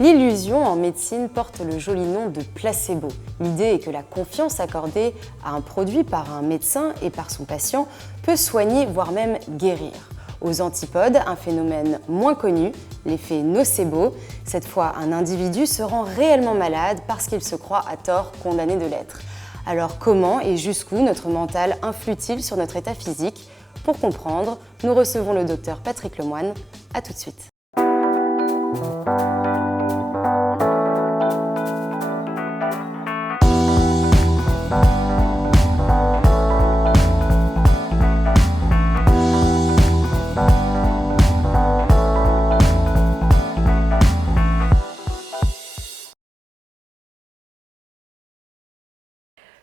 L'illusion en médecine porte le joli nom de placebo. L'idée est que la confiance accordée à un produit par un médecin et par son patient peut soigner, voire même guérir. Aux antipodes, un phénomène moins connu, l'effet nocebo. Cette fois, un individu se rend réellement malade parce qu'il se croit à tort condamné de l'être. Alors comment et jusqu'où notre mental influe-t-il sur notre état physique? Pour comprendre, nous recevons le docteur Patrick Lemoine. À tout de suite.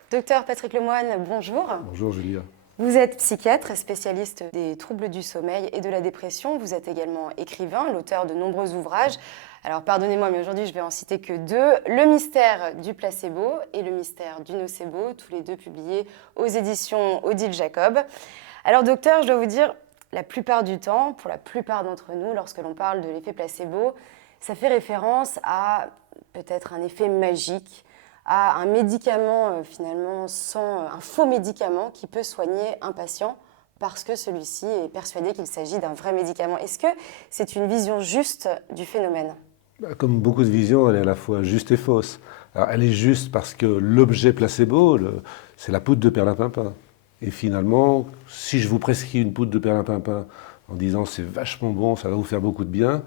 Docteur Patrick Lemoine, bonjour. Bonjour Julia. Vous êtes psychiatre, spécialiste des troubles du sommeil et de la dépression. Vous êtes également écrivain, l'auteur de nombreux ouvrages. Alors pardonnez-moi, mais aujourd'hui je vais en citer que deux. Le mystère du placebo et le mystère du nocebo, tous les deux publiés aux éditions Odile Jacob. Alors docteur, je dois vous dire, la plupart du temps, pour la plupart d'entre nous, lorsque l'on parle de l'effet placebo, ça fait référence à peut-être un effet magique, à un médicament finalement un faux médicament qui peut soigner un patient parce que celui-ci est persuadé qu'il s'agit d'un vrai médicament. Est-ce que c'est une vision juste du phénomène? Comme beaucoup de visions, elle est à la fois juste et fausse. Alors, elle est juste parce que l'objet placebo, c'est la poudre de perlimpinpin. Et finalement, si je vous prescris une poudre de perlimpinpin en disant c'est vachement bon, ça va vous faire beaucoup de bien,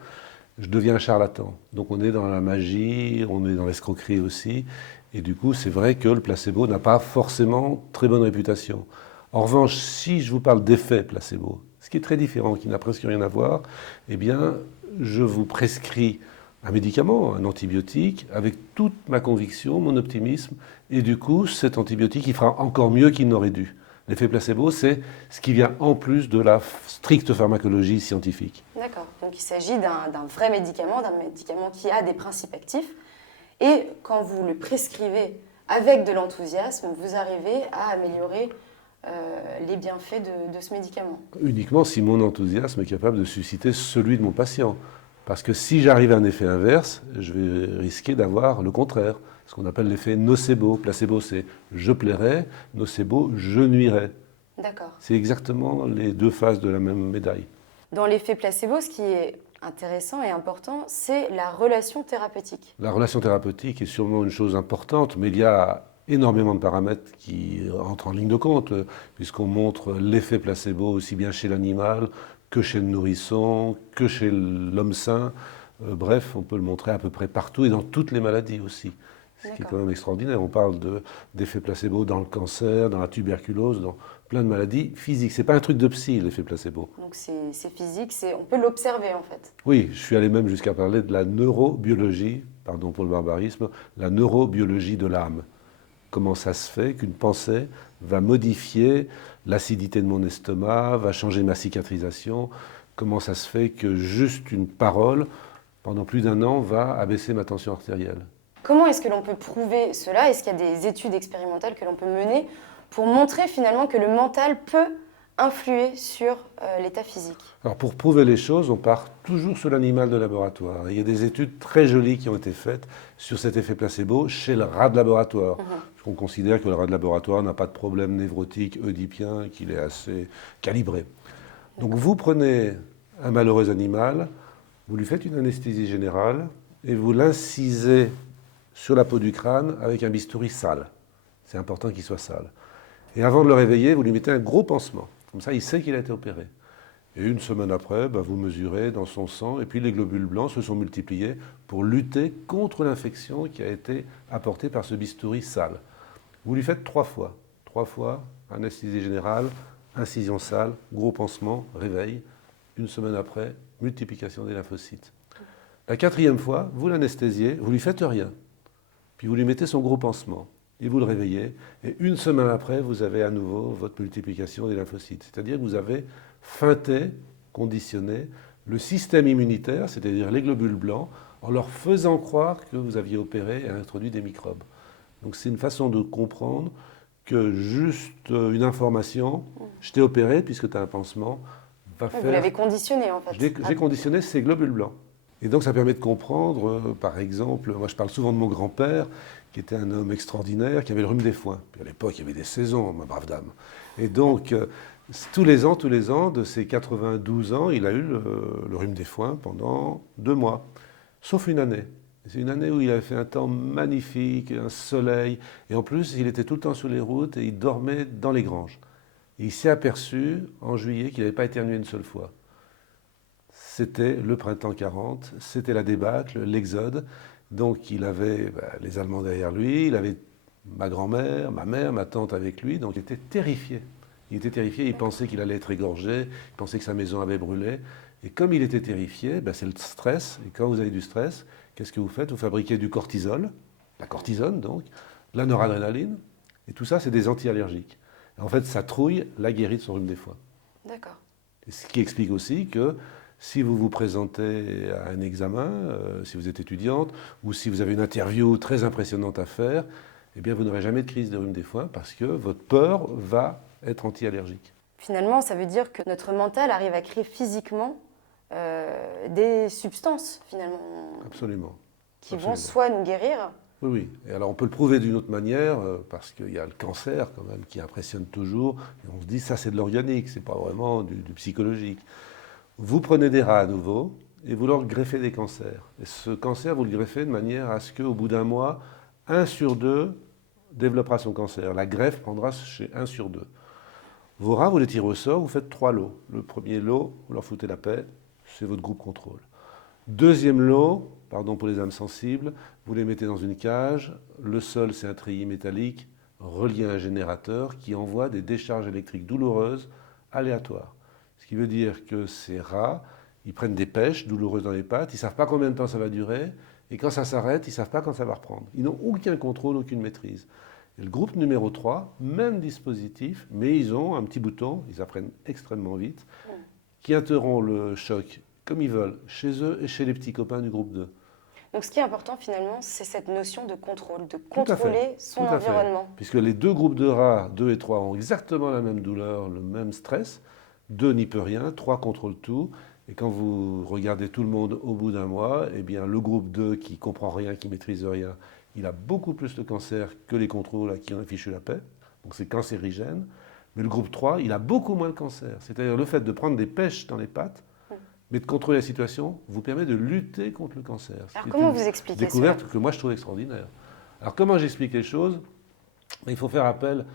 je deviens un charlatan. Donc on est dans la magie, on est dans l'escroquerie aussi. Et du coup, c'est vrai que le placebo n'a pas forcément très bonne réputation. En revanche, si je vous parle d'effet placebo, ce qui est très différent, qui n'a presque rien à voir, eh bien, je vous prescris un médicament, un antibiotique, avec toute ma conviction, mon optimisme, et du coup, cet antibiotique, il fera encore mieux qu'il n'aurait dû. L'effet placebo, c'est ce qui vient en plus de la stricte pharmacologie scientifique. D'accord, donc il s'agit d'un vrai médicament, d'un médicament qui a des principes actifs. Et quand vous le prescrivez avec de l'enthousiasme, vous arrivez à améliorer les bienfaits de ce médicament. Uniquement si mon enthousiasme est capable de susciter celui de mon patient. Parce que si j'arrive à un effet inverse, je vais risquer d'avoir le contraire, ce qu'on appelle l'effet nocebo. Placebo, c'est je plairai, nocebo, je nuirai. D'accord. C'est exactement les deux faces de la même médaille. Dans l'effet placebo, ce qui est intéressant et important, c'est la relation thérapeutique. La relation thérapeutique est sûrement une chose importante, mais il y a énormément de paramètres qui entrent en ligne de compte, puisqu'on montre l'effet placebo aussi bien chez l'animal que chez le nourrisson, que chez l'homme sain. Bref, on peut le montrer à peu près partout et dans toutes les maladies aussi. Ce qui est quand même extraordinaire. On parle d'effet placebo dans le cancer, dans la tuberculose, dans plein de maladies physiques. Ce n'est pas un truc de psy, l'effet placebo. Donc c'est physique, on peut l'observer en fait. Oui, je suis allé même jusqu'à parler de la neurobiologie, pardon pour le barbarisme, la neurobiologie de l'âme. Comment ça se fait qu'une pensée va modifier l'acidité de mon estomac, va changer ma cicatrisation? Comment ça se fait que juste une parole, pendant plus d'1 an, va abaisser ma tension artérielle? Comment est-ce que l'on peut prouver cela? Est-ce qu'il y a des études expérimentales que l'on peut mener pour montrer finalement que le mental peut influer sur l'état physique? Alors pour prouver les choses, on part toujours sur l'animal de laboratoire. Il y a des études très jolies qui ont été faites sur cet effet placebo chez le rat de laboratoire. On considère que le rat de laboratoire n'a pas de problème névrotique oedipien, qu'il est assez calibré. Donc vous prenez un malheureux animal, vous lui faites une anesthésie générale et vous l'incisez sur la peau du crâne avec un bistouri sale. C'est important qu'il soit sale. Et avant de le réveiller, vous lui mettez un gros pansement. Comme ça, il sait qu'il a été opéré. Et 1 semaine après, vous mesurez dans son sang, et puis les globules blancs se sont multipliés pour lutter contre l'infection qui a été apportée par ce bistouri sale. Vous lui faites 3 fois. 3 fois, anesthésie générale, incision sale, gros pansement, réveil. 1 semaine après, multiplication des lymphocytes. La 4e fois, vous l'anesthésiez, vous lui faites rien. Puis vous lui mettez son gros pansement. Et vous le réveillez, et 1 semaine après, vous avez à nouveau votre multiplication des lymphocytes. C'est-à-dire que vous avez feinté, conditionné le système immunitaire, c'est-à-dire les globules blancs, en leur faisant croire que vous aviez opéré et introduit des microbes. Donc c'est une façon de comprendre que juste une information, je t'ai opéré puisque tu as un pansement, va faire... Vous l'avez conditionné en fait. J'ai conditionné ces globules blancs. Et donc ça permet de comprendre, par exemple, moi je parle souvent de mon grand-père, qui était un homme extraordinaire, qui avait le rhume des foins. Puis à l'époque, il y avait des saisons, ma brave dame. Et donc, tous les ans, de ses 92 ans, il a eu le rhume des foins pendant 2 mois, sauf une année. C'est une année où il avait fait un temps magnifique, un soleil, et en plus, il était tout le temps sur les routes et il dormait dans les granges. Et il s'est aperçu en juillet qu'il n'avait pas éternué une seule fois. C'était le printemps 40, c'était la débâcle, l'exode. Donc il avait les Allemands derrière lui, il avait ma grand-mère, ma mère, ma tante avec lui, donc il était terrifié. Il était terrifié, il pensait qu'il allait être égorgé, il pensait que sa maison avait brûlé. Et comme il était terrifié, c'est le stress. Et quand vous avez du stress, qu'est-ce que vous faites? Vous fabriquez du cortisol, la cortisone donc, de la noradrénaline, et tout ça c'est des anti-allergiques. En fait, ça trouille la guérit de son rhume des foins. D'accord. Ce qui explique aussi que si vous vous présentez à un examen, si vous êtes étudiante, ou si vous avez une interview très impressionnante à faire, eh bien vous n'aurez jamais de crise de rhume des foins parce que votre peur va être anti-allergique. Finalement, ça veut dire que notre mental arrive à créer physiquement des substances, finalement, Absolument. qui Absolument. vont soit nous guérir. Oui, oui. Et alors on peut le prouver d'une autre manière, parce qu'il y a le cancer quand même qui impressionne toujours. Et on se dit ça c'est de l'organique, c'est pas vraiment du psychologique. Vous prenez des rats à nouveau et vous leur greffez des cancers. Et ce cancer, vous le greffez de manière à ce qu'au bout d'un mois, 1 sur 2 développera son cancer. La greffe prendra chez 1 sur 2. Vos rats, vous les tirez au sort, vous faites 3 lots. Le premier lot, vous leur foutez la paix, c'est votre groupe contrôle. Deuxième lot, pardon pour les âmes sensibles, vous les mettez dans une cage. Le sol, c'est un treillis métallique relié à un générateur qui envoie des décharges électriques douloureuses aléatoires. Ce qui veut dire que ces rats, ils prennent des pêches douloureuses dans les pattes, ils ne savent pas combien de temps ça va durer, et quand ça s'arrête, ils ne savent pas quand ça va reprendre. Ils n'ont aucun contrôle, aucune maîtrise. Et le groupe numéro 3, même dispositif, mais ils ont un petit bouton, ils apprennent extrêmement vite, qui interrompt le choc comme ils veulent, chez eux et chez les petits copains du groupe 2. Donc ce qui est important finalement, c'est cette notion de contrôle, de Tout à fait. contrôler son Tout à fait. environnement. Puisque les 2 groupes de rats, 2 et 3, ont exactement la même douleur, le même stress. 2 n'y peut rien, 3 contrôle tout. Et quand vous regardez tout le monde au bout d'un mois, eh bien le groupe 2 qui comprend rien, qui maîtrise rien, il a beaucoup plus de cancer que les contrôles à qui on a fichu la paix. Donc c'est cancérigène. Mais le groupe 3, il a beaucoup moins de cancer. C'est-à-dire le fait de prendre des pêches dans les pattes, mais de contrôler la situation, vous permet de lutter contre le cancer. Alors comment vous expliquez découverte cela? que moi je trouve extraordinaire. Alors comment j'explique les choses? Il faut faire appel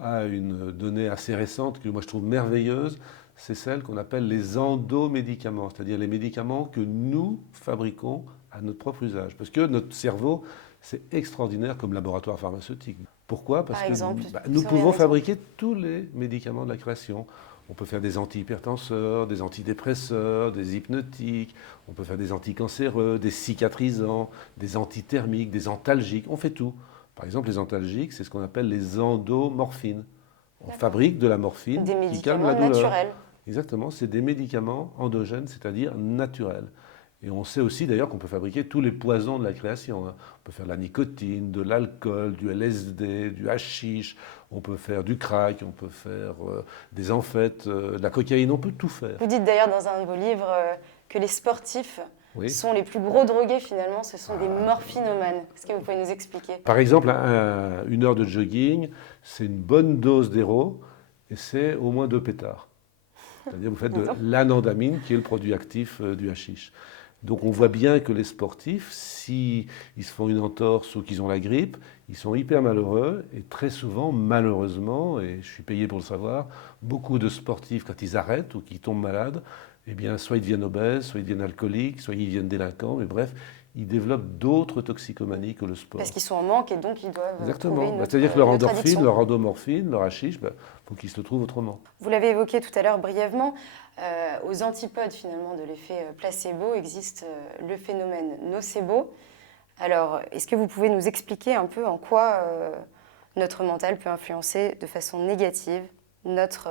à une donnée assez récente que moi je trouve merveilleuse, c'est celle qu'on appelle les endomédicaments, c'est-à-dire les médicaments que nous fabriquons à notre propre usage. Parce que notre cerveau, c'est extraordinaire comme laboratoire pharmaceutique. Pourquoi? Parce Par exemple, que nous vous auriez pouvons un exemple? fabriquer tous les médicaments de la création. On peut faire des antihypertenseurs, des antidépresseurs, des hypnotiques, on peut faire des anticancéreux, des cicatrisants, des antithermiques, des antalgiques, on fait tout. Par exemple, les antalgiques, c'est ce qu'on appelle les endomorphines. On fabrique de la morphine Des qui calme la médicaments douleur. naturels. Exactement, c'est des médicaments endogènes, c'est-à-dire naturels. Et on sait aussi d'ailleurs qu'on peut fabriquer tous les poisons de la création. On peut faire de la nicotine, de l'alcool, du LSD, du hashish, on peut faire du crack, on peut faire des amphètes, de la cocaïne, on peut tout faire. Vous dites d'ailleurs dans un de vos livres que les sportifs Oui. sont les plus gros drogués finalement, ce sont des morphinomanes. Est-ce que vous pouvez nous expliquer? Par exemple, 1 heure de jogging, c'est une bonne dose d'héro et c'est au moins 2 pétards. C'est-à-dire vous faites de l'anandamine qui est le produit actif du hashish. Donc on voit bien que les sportifs, s'ils se font une entorse ou qu'ils ont la grippe, ils sont hyper malheureux et très souvent, malheureusement, et je suis payé pour le savoir, beaucoup de sportifs, quand ils arrêtent ou qu'ils tombent malades, eh bien soit ils deviennent obèses, soit ils deviennent alcooliques, soit ils deviennent délinquants, mais bref, ils développent d'autres toxicomanies que le sport. Parce qu'ils sont en manque et donc ils doivent trouver Exactement. une autre, C'est-à-dire que leur une autre endorphine, addiction. leur endomorphine, leur hashish, il faut qu'ils se le trouvent autrement. Vous l'avez évoqué tout à l'heure brièvement, aux antipodes finalement de l'effet placebo existe le phénomène nocebo. Alors, est-ce que vous pouvez nous expliquer un peu en quoi notre mental peut influencer de façon négative notre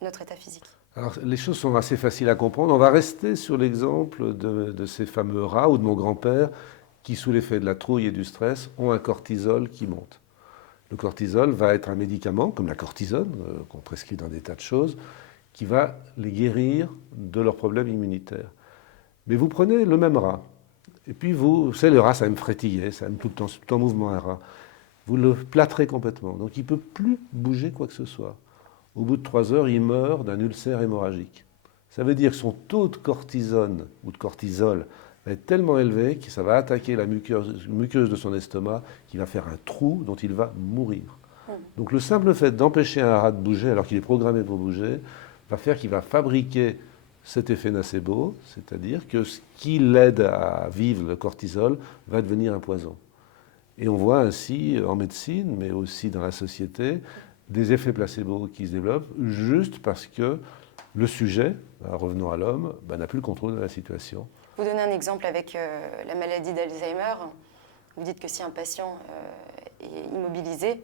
état physique? Alors, les choses sont assez faciles à comprendre. On va rester sur l'exemple de ces fameux rats ou de mon grand-père qui, sous l'effet de la trouille et du stress, ont un cortisol qui monte. Le cortisol va être un médicament, comme la cortisone, qu'on prescrit dans des tas de choses, qui va les guérir de leurs problèmes immunitaires. Mais vous prenez le même rat, et puis vous savez, le rat, ça aime frétiller, ça aime tout le temps en mouvement un rat. Vous le plâtrez complètement, donc il ne peut plus bouger quoi que ce soit. Au bout de 3 heures, il meurt d'un ulcère hémorragique. Ça veut dire que son taux de cortisone ou de cortisol va être tellement élevé que ça va attaquer la muqueuse de son estomac, qui va faire un trou dont il va mourir. Donc le simple fait d'empêcher un rat de bouger alors qu'il est programmé pour bouger, va faire qu'il va fabriquer cet effet nocebo, c'est-à-dire que ce qui l'aide à vivre, le cortisol, va devenir un poison. Et on voit ainsi en médecine, mais aussi dans la société, des effets placebo qui se développent juste parce que le sujet, revenons à l'homme, n'a plus le contrôle de la situation. Vous donnez un exemple avec la maladie d'Alzheimer. Vous dites que si un patient est immobilisé,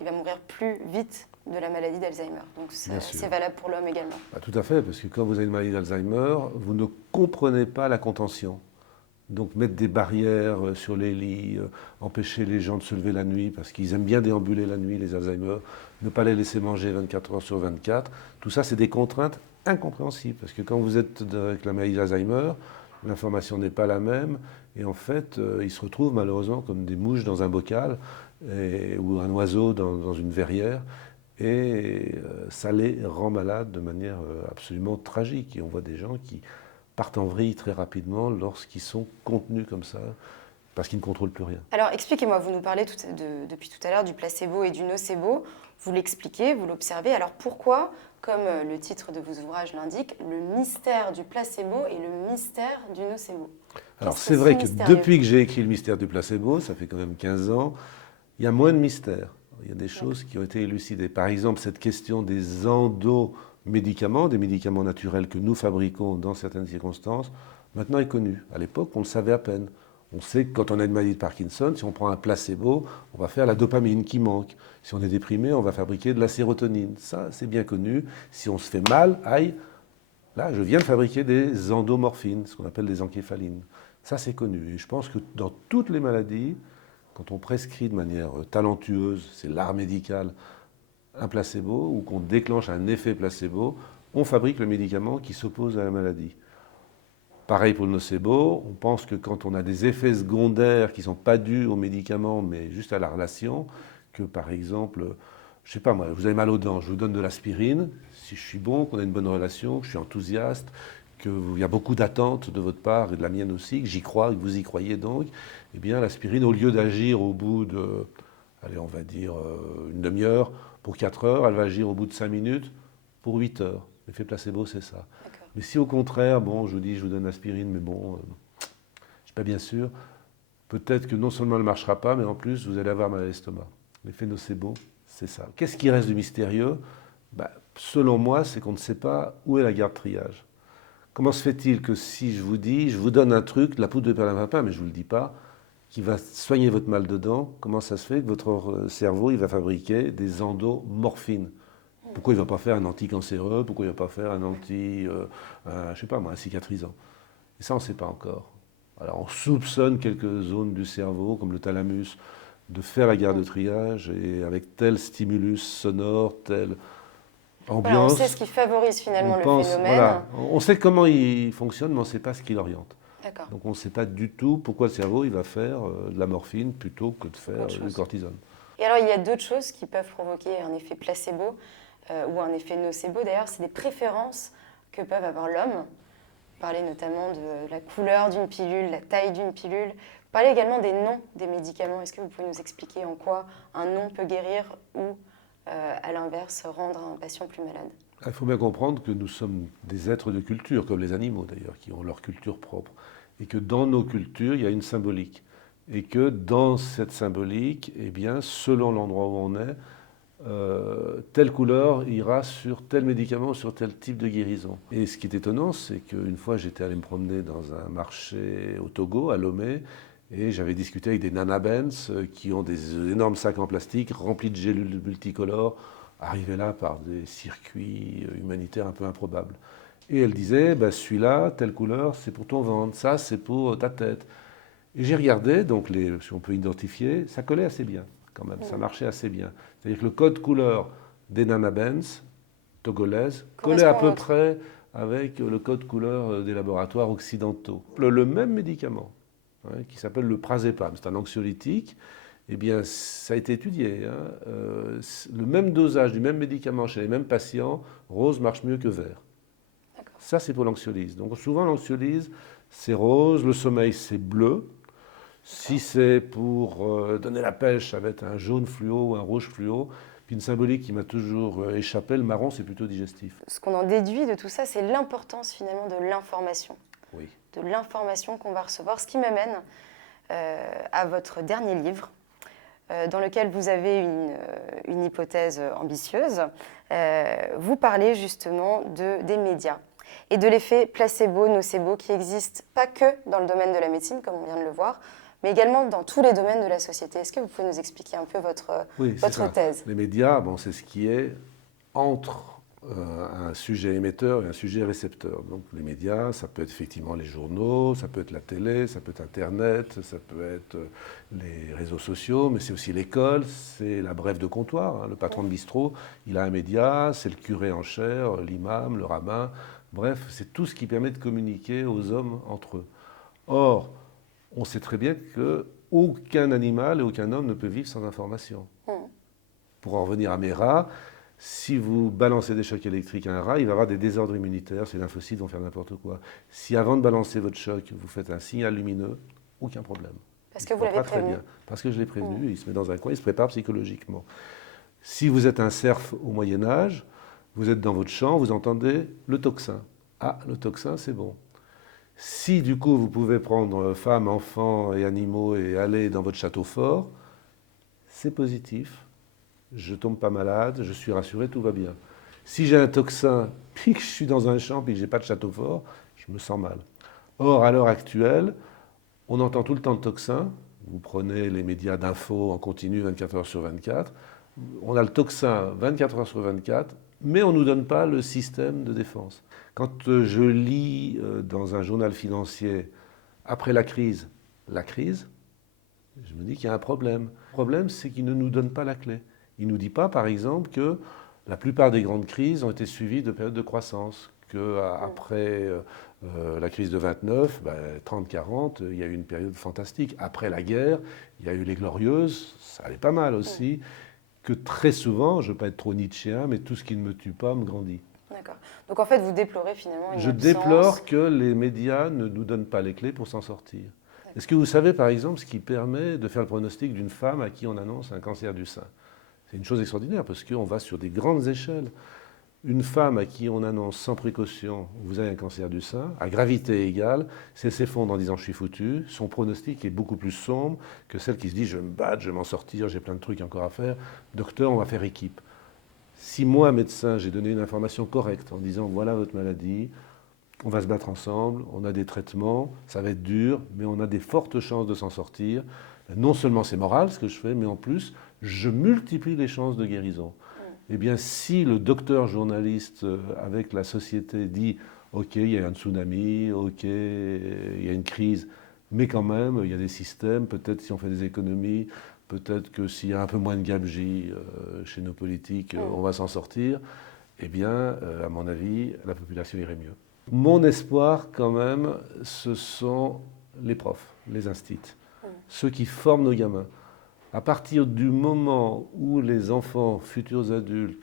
il va mourir plus vite de la maladie d'Alzheimer. Donc c'est valable pour l'homme également. Tout à fait, parce que quand vous avez une maladie d'Alzheimer, vous ne comprenez pas la contention. Donc mettre des barrières sur les lits, empêcher les gens de se lever la nuit, parce qu'ils aiment bien déambuler la nuit, les Alzheimer, ne pas les laisser manger 24 heures sur 24, tout ça c'est des contraintes incompréhensibles, parce que quand vous êtes avec la maladie d'Alzheimer, l'information n'est pas la même, et en fait ils se retrouvent malheureusement comme des mouches dans un bocal, ou un oiseau dans une verrière, et ça les rend malades de manière absolument tragique, et on voit des gens qui partent en vrille très rapidement lorsqu'ils sont contenus comme ça, parce qu'ils ne contrôlent plus rien. Alors expliquez-moi, vous nous parlez depuis tout à l'heure du placebo et du nocebo, vous l'expliquez, vous l'observez, alors pourquoi, comme le titre de vos ouvrages l'indique, le mystère du placebo et le mystère du nocebo? Alors c'est vrai que depuis que j'ai écrit le mystère du placebo, ça fait quand même 15 ans, il y a moins de mystère. Il y a des choses qui ont été élucidées. Par exemple, cette question des endomédicaments, des médicaments naturels que nous fabriquons dans certaines circonstances, maintenant est connue. À l'époque, on le savait à peine. On sait que quand on a une maladie de Parkinson, si on prend un placebo, on va faire la dopamine qui manque. Si on est déprimé, on va fabriquer de la sérotonine. Ça, c'est bien connu. Si on se fait mal, aïe, là, je viens de fabriquer des endomorphines, ce qu'on appelle des encéphalines. Ça, c'est connu. Et je pense que dans toutes les maladies, quand on prescrit de manière talentueuse, c'est l'art médical, un placebo, ou qu'on déclenche un effet placebo, on fabrique le médicament qui s'oppose à la maladie. Pareil pour le nocebo, on pense que quand on a des effets secondaires qui ne sont pas dus au médicament, mais juste à la relation, que par exemple, je ne sais pas moi, vous avez mal aux dents, je vous donne de l'aspirine, si je suis bon, qu'on a une bonne relation, que je suis enthousiaste, qu'il y a beaucoup d'attentes de votre part et de la mienne aussi, que j'y crois, que vous y croyez donc, eh bien l'aspirine, au lieu d'agir au bout de, allez, on va dire une demi-heure pour 4 heures, elle va agir au bout de 5 minutes pour 8 heures. L'effet placebo, c'est ça. Mais si au contraire, bon, je vous dis, je vous donne l'aspirine, mais bon, je ne suis pas bien sûr, peut-être que non seulement elle ne marchera pas, mais en plus, vous allez avoir mal à l'estomac. L'effet nocebo, c'est ça. Qu'est-ce qui reste de mystérieux? Selon moi, c'est qu'on ne sait pas où est la garde triage. Comment se fait-il que si je vous dis, je vous donne un truc, la poudre de perlimpinpin, mais je ne vous le dis pas, qui va soigner votre mal de dents, comment ça se fait que votre cerveau il va fabriquer des endomorphines? Pourquoi il ne va pas faire un anticancéreux? Pourquoi il ne va pas faire un je sais pas moi, un cicatrisant? Et ça, on ne sait pas encore. Alors, on soupçonne quelques zones du cerveau, comme le thalamus, de faire la garde de triage, et avec tel stimulus sonore, telle ambiance. Voilà, on sait ce qui favorise finalement le phénomène. Voilà, on sait comment il fonctionne, mais on ne sait pas ce qui l'oriente. D'accord. Donc on ne sait pas du tout pourquoi le cerveau il va faire de la morphine plutôt que de faire du cortisone. Et alors, il y a d'autres choses qui peuvent provoquer un effet placebo ou un effet nocebo. D'ailleurs, c'est des préférences que peuvent avoir l'homme. Vous parlez notamment de la couleur d'une pilule, la taille d'une pilule. Vous parlez également des noms des médicaments. Est-ce que vous pouvez nous expliquer en quoi un nom peut guérir ou, à l'inverse, rendre un patient plus malade? Il faut bien comprendre que nous sommes des êtres de culture, comme les animaux d'ailleurs, qui ont leur culture propre. Et que dans nos cultures, il y a une symbolique. Et que dans cette symbolique, eh bien, selon l'endroit où on est, telle couleur ira sur tel médicament, sur tel type de guérison. Et ce qui est étonnant, c'est qu'une fois, j'étais allé me promener dans un marché au Togo, à Lomé, et j'avais discuté avec des nanabens qui ont des énormes sacs en plastique remplis de gélules multicolores, arrivés là par des circuits humanitaires un peu improbables. Et elle disait, celui-là, telle couleur, c'est pour ton ventre, ça, c'est pour ta tête. Et j'ai regardé, donc si on peut identifier, ça collait assez bien, quand même, ça marchait assez bien. C'est-à-dire que le code couleur des nanabens togolaises collait à peu près avec le code couleur des laboratoires occidentaux. Le même médicament, qui s'appelle le Prazépam, c'est un anxiolytique, eh bien, ça a été étudié. Le même dosage du même médicament chez les mêmes patients, rose marche mieux que vert. Ça, c'est pour l'anxiolyse. Donc souvent, l'anxiolyse, c'est rose, le sommeil, c'est bleu. Si c'est pour donner la pêche, ça va être un jaune fluo ou un rouge fluo. Puis une symbolique qui m'a toujours échappé, le marron, c'est plutôt digestif. Ce qu'on en déduit de tout ça, c'est l'importance finalement de l'information. Oui. De l'information qu'on va recevoir. Ce qui m'amène à votre dernier livre, dans lequel vous avez une hypothèse ambitieuse. Vous parlez justement des médias et de l'effet placebo-nocebo qui existe pas que dans le domaine de la médecine, comme on vient de le voir, mais également dans tous les domaines de la société. Est-ce que vous pouvez nous expliquer un peu votre thèse ? Les médias, c'est ce qui est entre un sujet émetteur et un sujet récepteur. Donc les médias, ça peut être effectivement les journaux, ça peut être la télé, ça peut être Internet, ça peut être les réseaux sociaux, mais c'est aussi l'école, c'est la brève de comptoir. Le patron de bistrot, il a un média, c'est le curé en chair, l'imam, le rabbin. Bref, c'est tout ce qui permet de communiquer aux hommes entre eux. Or, on sait très bien qu'aucun animal et aucun homme ne peut vivre sans information. Pour en revenir à mes rats, si vous balancez des chocs électriques à un rat, il va avoir des désordres immunitaires, ses lymphocytes vont faire n'importe quoi. Si avant de balancer votre choc, vous faites un signal lumineux, aucun problème. Parce que vous l'avez prévenu. Parce que je l'ai prévenu, il se met dans un coin, il se prépare psychologiquement. Si vous êtes un cerf au Moyen-Âge, vous êtes dans votre champ, vous entendez le tocsin. Ah, le tocsin, c'est bon. Si du coup vous pouvez prendre femmes, enfants et animaux et aller dans votre château fort, c'est positif. Je tombe pas malade, je suis rassuré, tout va bien. Si j'ai un tocsin, puis que je suis dans un champ, puis que j'ai pas de château fort, je me sens mal. Or, à l'heure actuelle, on entend tout le temps de tocsin. Vous prenez les médias d'info en continu 24 heures sur 24. On a le tocsin 24 heures sur 24, mais on ne nous donne pas le système de défense. Quand je lis dans un journal financier, après la crise, je me dis qu'il y a un problème. Le problème, c'est qu'il ne nous donne pas la clé. Il ne nous dit pas, par exemple, que la plupart des grandes crises ont été suivies de périodes de croissance, qu'après la crise de 29, 30-40, il y a eu une période fantastique. Après la guerre, il y a eu les Glorieuses, ça allait pas mal aussi, que très souvent, je ne veux pas être trop nietzschéen, mais tout ce qui ne me tue pas me grandit. D'accord. Donc en fait, vous déplorez finalement une Je absence... déplore que les médias ne nous donnent pas les clés pour s'en sortir. Est-ce que vous savez, par exemple, ce qui permet de faire le pronostic d'une femme à qui on annonce un cancer du sein ? C'est une chose extraordinaire parce qu'on va sur des grandes échelles. Une femme à qui on annonce sans précaution, vous avez un cancer du sein, à gravité égale, si elle s'effondre en disant je suis foutu, son pronostic est beaucoup plus sombre que celle qui se dit je vais me battre, je vais m'en sortir, j'ai plein de trucs encore à faire. Docteur, on va faire équipe. Si moi, médecin, j'ai donné une information correcte en disant voilà votre maladie, on va se battre ensemble, on a des traitements, ça va être dur, mais on a des fortes chances de s'en sortir. Non seulement c'est moral ce que je fais, mais en plus, je multiplie les chances de guérison. Eh bien, si le docteur journaliste avec la société dit « Ok, il y a un tsunami, ok, il y a une crise, mais quand même, il y a des systèmes, peut-être si on fait des économies, peut-être que s'il y a un peu moins de gabegie chez nos politiques, on va s'en sortir », eh bien, à mon avis, la population irait mieux. Mon espoir, quand même, ce sont les profs, les instits, ceux qui forment nos gamins. À partir du moment où les enfants, futurs adultes,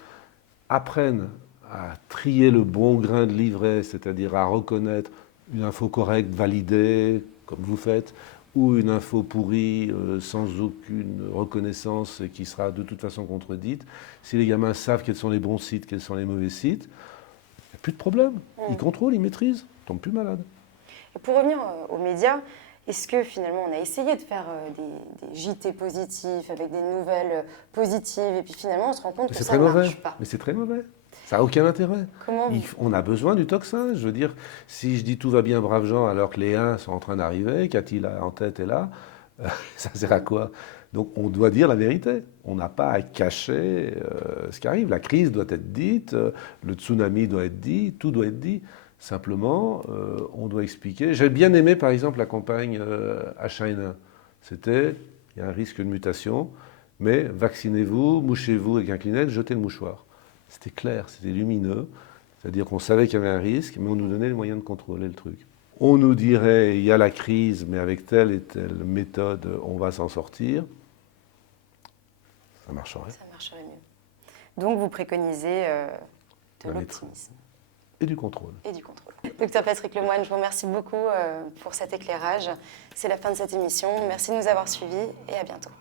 apprennent à trier le bon grain de livret, c'est-à-dire à reconnaître une info correcte, validée, comme vous faites, ou une info pourrie, sans aucune reconnaissance, et qui sera de toute façon contredite, si les gamins savent quels sont les bons sites, quels sont les mauvais sites, il n'y a plus de problème. Ils contrôlent, ils maîtrisent, ils ne tombent plus malades. Et pour revenir aux médias, est-ce que finalement on a essayé de faire des JT positifs avec des nouvelles positives et puis finalement on se rend compte que ça ne marche pas? Mais c'est très mauvais. Ça n'a aucun intérêt. Comment on a besoin du tocsin. Je veux dire, si je dis tout va bien, braves gens, alors que les uns sont en train d'arriver, Cathy en tête est là, ça sert à quoi? Donc on doit dire la vérité. On n'a pas à cacher ce qui arrive. La crise doit être dite, le tsunami doit être dit, tout doit être dit. Simplement, on doit expliquer. J'ai bien aimé, par exemple, la campagne H1N1. C'était, il y a un risque de mutation, mais vaccinez-vous, mouchez-vous avec un Kleenex, jetez le mouchoir. C'était clair, c'était lumineux. C'est-à-dire qu'on savait qu'il y avait un risque, mais on nous donnait les moyens de contrôler le truc. On nous dirait, il y a la crise, mais avec telle et telle méthode, on va s'en sortir. Ça marcherait. Ça marcherait mieux. Donc, vous préconisez de l'optimisme. Et du contrôle. Et du contrôle. Docteur Patrick Lemoine, je vous remercie beaucoup pour cet éclairage. C'est la fin de cette émission. Merci de nous avoir suivis et à bientôt.